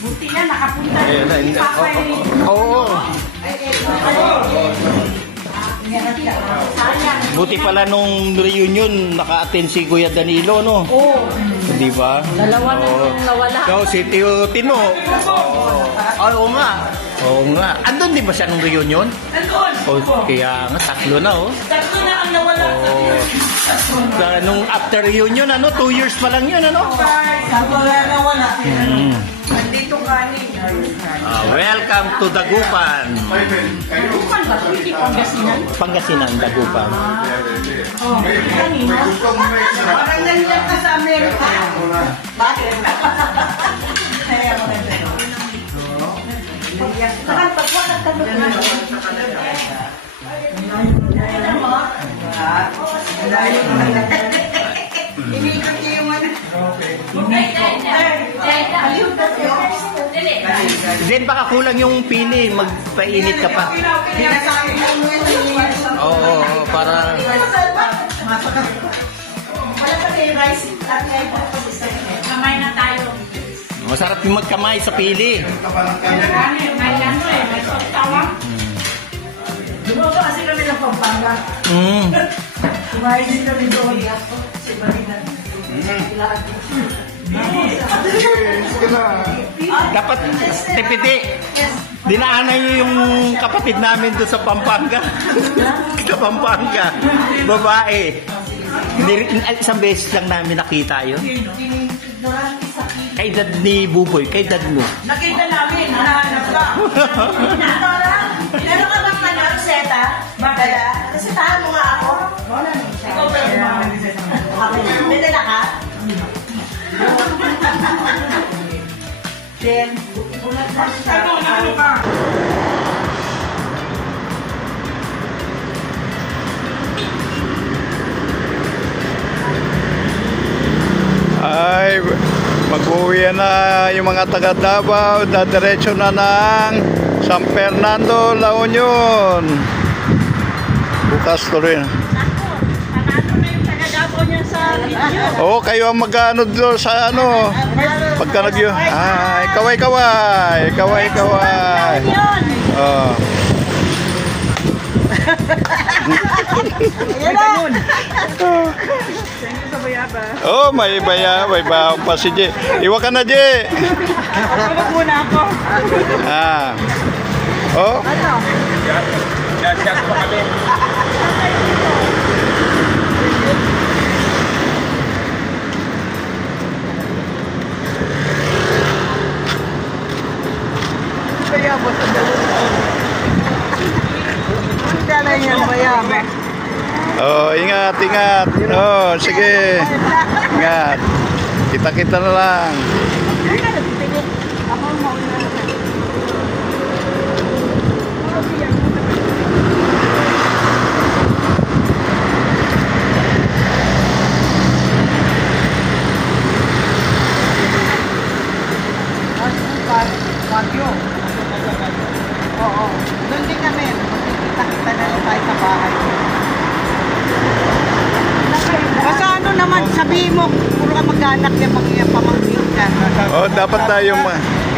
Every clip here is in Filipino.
Buti na nakapunta. Oo. Buti pala nung reunion, naka-attend si Kuya Danilo, no? Oo. Di ba? Dalawa na yung nawala. So, si Tino. Oo nga. Oo nga. Andun di ba siya nung reunion? Andun. Oh, kaya nga, tatlo na, oh. Tatlo na ang nawala. Nung after reunion, 2 years pa lang yun, ano? Tatlo na nawala. Nandito kanin. Welcome to Dagupan. Dagupan ba? Hindi Pangasinan? Pangasinan, Dagupan. Kanina? Parang nandiyan ka sa Amerika. Bakit? Kaya mo na. Saka pagwakat ka doon. Inikot niyo yung ano. Then baka kulang yung pili, magpainit ka pa. Oo, para... Kamay na tayo. Masarap yung magkamay sa pili. May sotawang. Dumoto kasi kami ng Pampanga. Kumain din kami doon. Si Marina. Dapat, tipiti, dinaanan nyo yung kapatid namin doon sa Pampanga. Sa Pampanga. Babae. Isang beses lang namin nakita yun. Kay dad ni Buboy, kay dad mo. Nakita namin, nahanap ka. Meron ka bang ano, reseta? Bakala? Resetahan mo nga ako. Ikaw ba yung may dala ka? Then, bumagkas siya. Ano ka? Ay, mag-uwi na yung mga taga Davao, dadiretso na ng San Fernando, La Union. Bukas tuloy na. Panalo na yung taga-Davao niya sa video. Oo, kayo ang mag-ano doon sa ano. Pagka nagyo. Ay, kaway-kaway. Kaway-kaway. Oh. Oh, may baong pa si J. Iwa ka na, J. Tulog muna ako. Ah. Oh. Ano? Yan pa kami. Bayabas ang dalawa. Ang dala yan, bayabas. Oh, ingat. Oh, sige. Ingat. Kita-kita na lang. Ako mauna na. Wagyo. Oo. Doon din kami. Kita-kita na lang tayo sa bahay. Basta ano naman, sabihin mo, puro ka mag-anak yung mga pamangkin ka. Oh, dapat tayo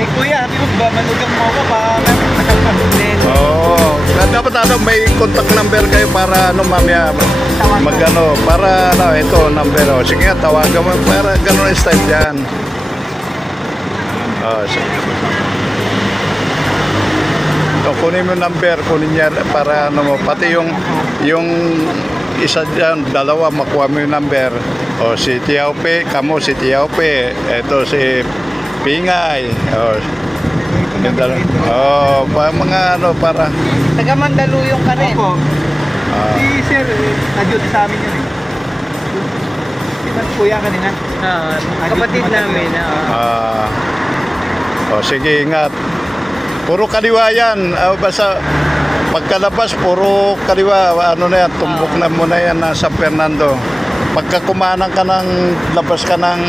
Eh kuya, di ba manugang mo ako pa nakakapagin? Oh, dapat may contact number kayo para ano mamaya magano para ano ito number oh. Sige nga tawagan mo para ganun ang style diyan. Oh, sige. So, kunin mo number, kunin niya para ano mo pati yung isa dyan, dalawa makuha mo yung number. O si Tiaupe, kamo si Tiaupe, eto si Pingay. O, yung dalawa. O, mga ano para Taga Mandaluyong ka rin. Opo. Si sir, na-duty sa amin yun eh. Diba kuya kanina? Kapatid namin. o sige, ingat. Puro kaliwa yan. Basta pagkalabas, puro kaliwa. Ano na yan, tumbok na muna yan na San Fernando. Pagka kumanang ka ng, labas ka ng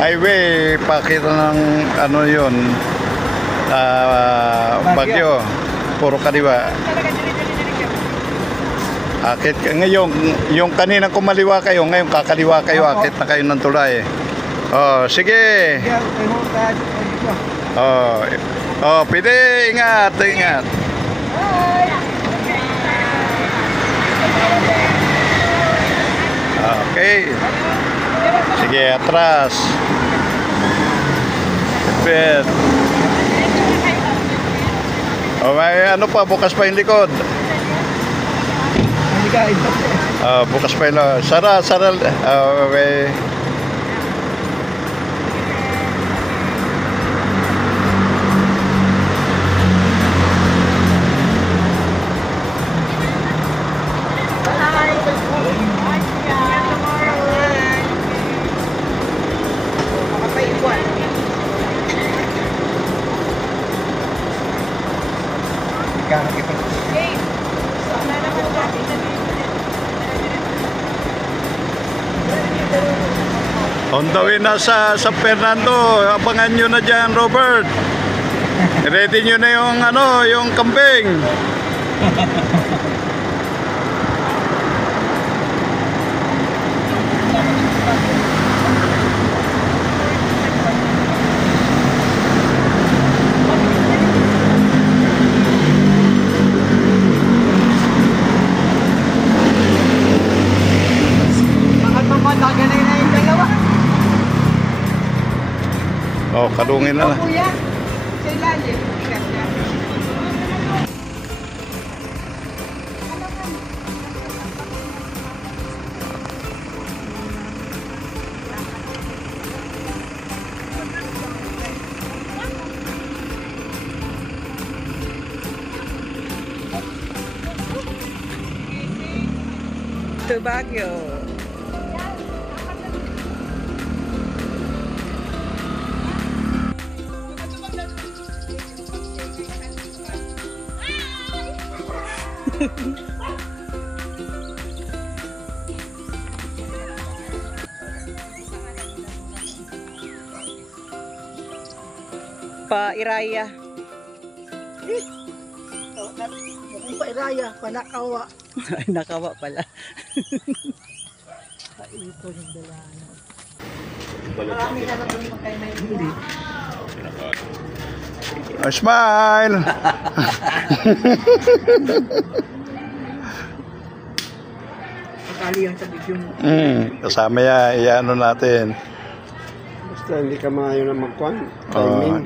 highway, pakita ng ano yun, Bagyo. Puro kaliwa. Akit ngayon, yung kanina kumaliwa kayo, ngayon kakaliwa kayo, akit na kayo ng tulay. Oh, sige. Oh, pwede, ingat, ingat. Okay. Sige, atras. Sipit. Oh, may ano pa, bukas pa yung likod. Bukas pa yung likod. Sara. May... On the way na sa Fernando, abangan nyo na dyan, Robert. Ready nyo na yung yung kambing. Oh, kalungin na. Kuya, sa ilalim. To Baguio. Pa Iraya. Kung pa Iraya, Panakawa. Nakawa pala. Ito yung dalaan. Marami na naman yung kay may hindi. Smile! Pagkali yan sa video mo. Kasama yan, iano natin. Basta hindi ka maayo na magkuhan. Oh,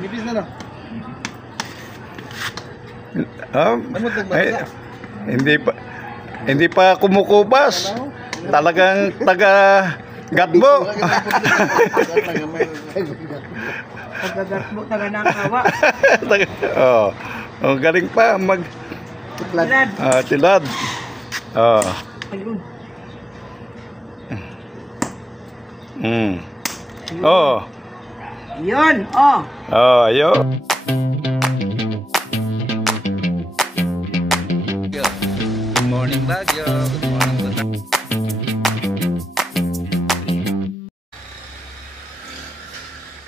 Nipis na lang. ay, hindi pa kumukubas. Talagang taga gatbo. Pagkagatmo taga Nakawa. Oh, galing pa mag Tilad. tilad. Oh. Ayun. Oh. Yun, oh. Oh, ayun. Good morning, Baguio. Good morning.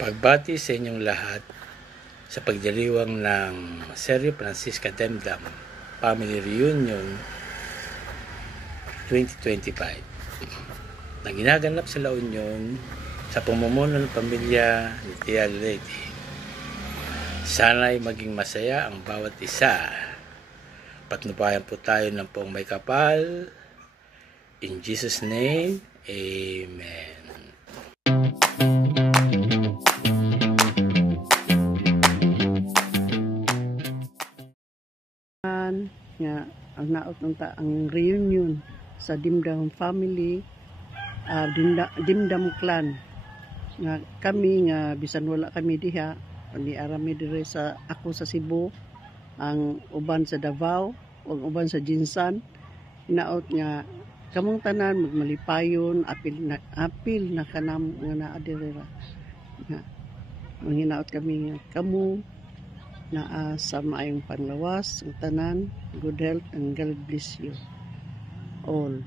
Pagbati sa inyong lahat sa pagdiriwang ng Sergio Francisca Demdam Family Reunion 2025 na ginaganap sa La Union sa pamumuno ng pamilya ni Tia Lady. Sana'y maging masaya ang bawat isa. Patnubayan po tayo ng poong may kapal. In Jesus' name, Amen. Nga ang naot ang reunion sa Dimdam family, Dimdam clan. Nga kami nga bisan wala kami diha, ni arami dire sa ako sa Cebu, ang uban sa Davao ug uban sa Jinsan. Hinaot nga kamong tanan magmalipayon, apil na kanam nga naa direra. Nga manghinaot kami nga kamo naa sa maayong panlawas, ang tanan, good health, and God bless you all.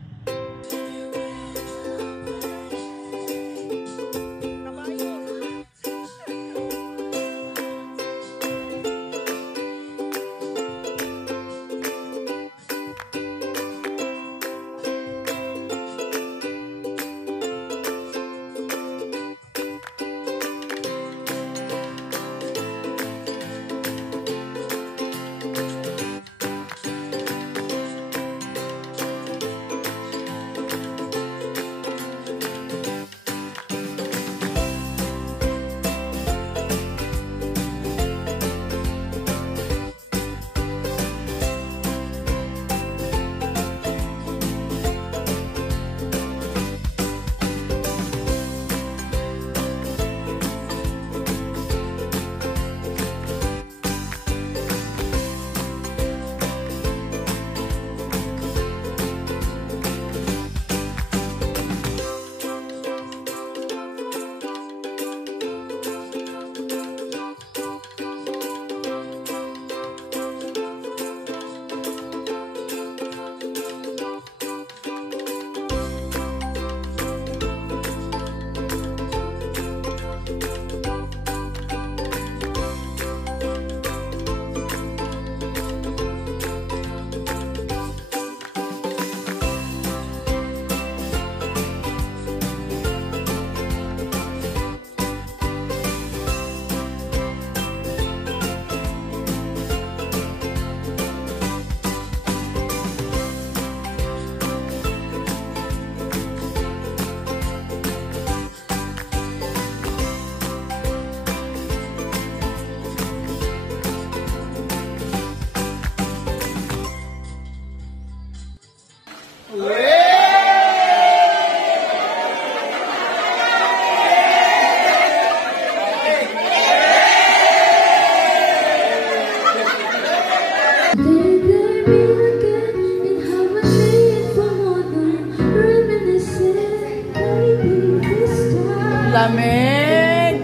lamig.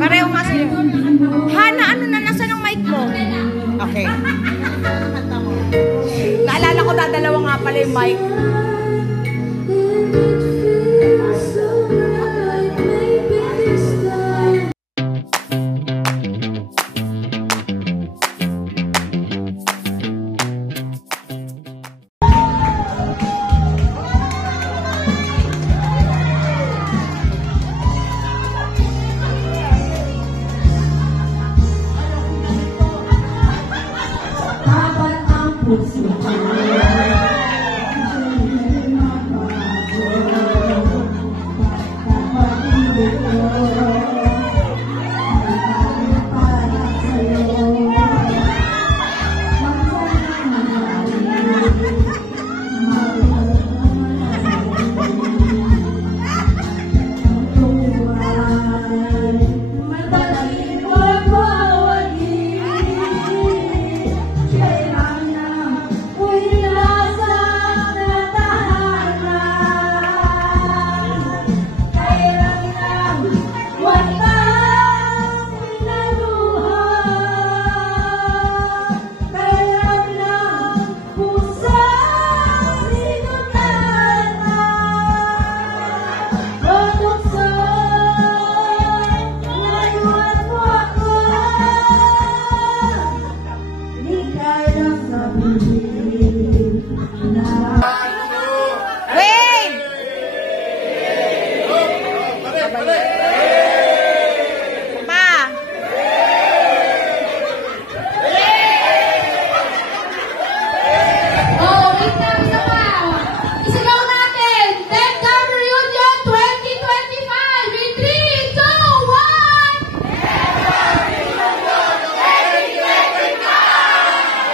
Pareho kasi. Hana, ano na, nasa ng mic mo? Okay. Naalala ko, dadalawa nga pala yung mic.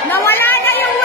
Nawala na yung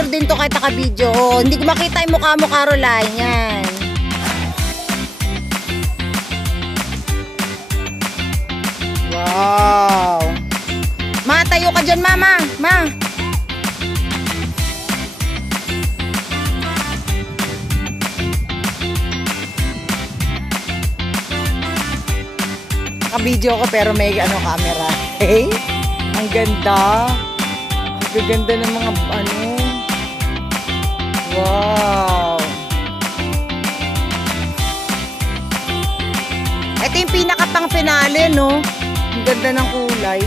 picture din to kahit naka-video. Oh, hindi ko makita yung mukha mo, Caroline. Yan. Wow. Ma, tayo ka dyan, mama. Ma. Naka-video ko pero may camera. Hey, ang ganda. Ang ganda ng mga wow. Ito yung pinakapang finale, no? Ang ganda ng kulay.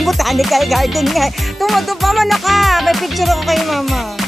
Botanical garden nga. Tumuto pa man ka. May picture ako kay mama.